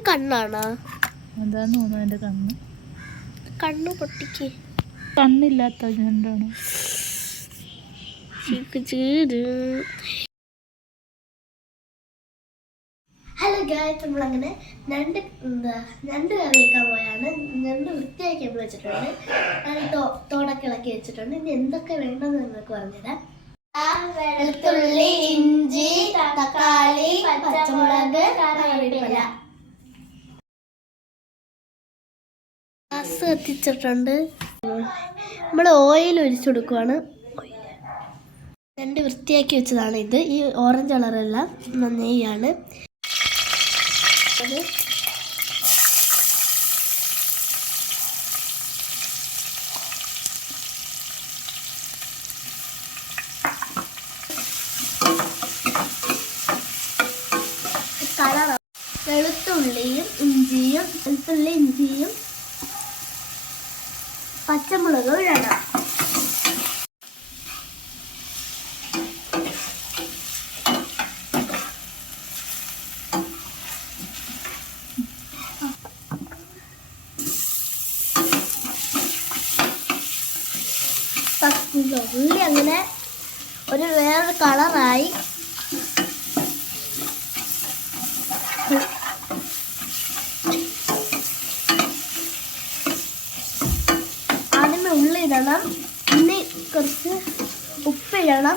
ഇത് കണ്ണാണോ. എന്താന്ന് തോന്നുന്നു എന്റെ കണ്ണ്. കണ്ണു പൊട്ടിക്ക്. കണ്ണില്ലാത്ത കണ്ടാണ് ഹലോ ഗായത്ത് നമ്മളങ്ങനെ രണ്ട് എന്താ രണ്ട് കറി പോയാണ്. രണ്ട് വൃത്തിയാക്കി നമ്മൾ വെച്ചിട്ടുണ്ട്. അത് തോടൊക്കെ ഇളക്കി വെച്ചിട്ടുണ്ട്. ഇനി എന്തൊക്കെ വേണമെന്ന് നിങ്ങൾക്ക് പറഞ്ഞുതരാം. വെളുത്തുള്ളി ഇഞ്ചി തക്കാളി പച്ചമുളക് കറിവേപ്പില. ഗ്യാസ് കത്തിച്ചിട്ടുണ്ട് നമ്മൾ ഓയിൽ ഒഴിച്ചു കൊടുക്കുവാണ്. രണ്ട് വൃത്തിയാക്കി വെച്ചതാണ് ഇത്. ഈ ഓറഞ്ച് കളറെല്ലാം നെയ്യാണ്. വെളുത്തുള്ളിയും ഇഞ്ചിയും വെളുത്തുള്ളി ഇഞ്ചിയും പച്ചമുളകും ഇടണം. ഉള്ളി അങ്ങനെ ഒരു വേറൊരു കളറായി ആദ്യമേ ഉള്ളി ഇടണം. പിന്നെ കുറച്ച് ഉപ്പിടണം.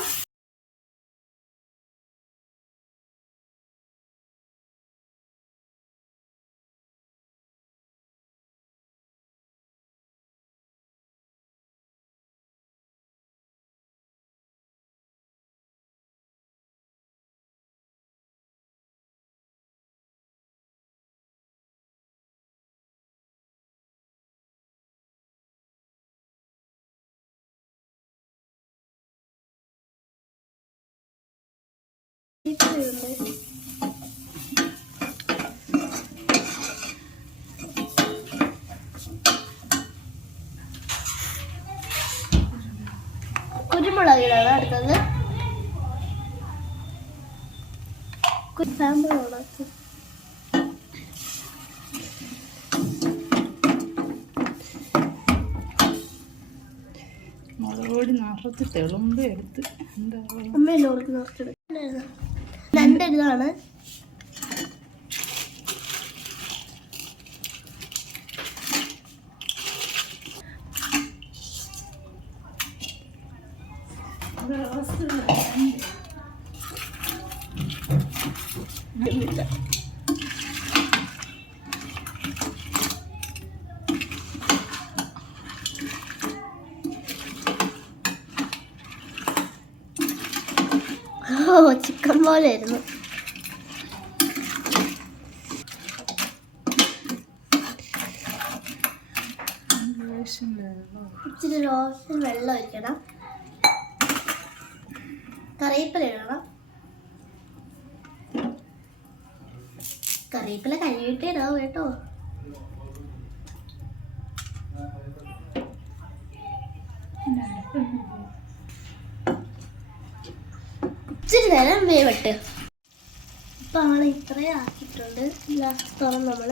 ഇത്രയുണ്ട് കുരുമുളകിലാണ് അടുത്തത് സാമ്പിൾ ഉണക്കും മുളക് പൊടി നിറച്ച് തെളുമ്പ് എടുത്ത് എന്താ അമ്മയല്ലേ ഓർക്ക് നിറച്ചെടുക്കുന്നത് രണ്ട് ഇതാണ് ഓ ചിക്കൻ പോലെ ആയിരുന്നു ഇച്ചിരി റോസിൽ വെള്ളം ഒഴിക്കണം. കറിവേപ്പില ഇടണം. കറിവേപ്പില കഴുകിയിട്ട് ഇടാവും കേട്ടോ. ഇച്ചിരി നേരം വേവട്ട്. നമ്മൾ ഇത്രയും ആക്കിയിട്ടുണ്ട്. ലാസ്റ്റ് തുറന്ന് നമ്മൾ.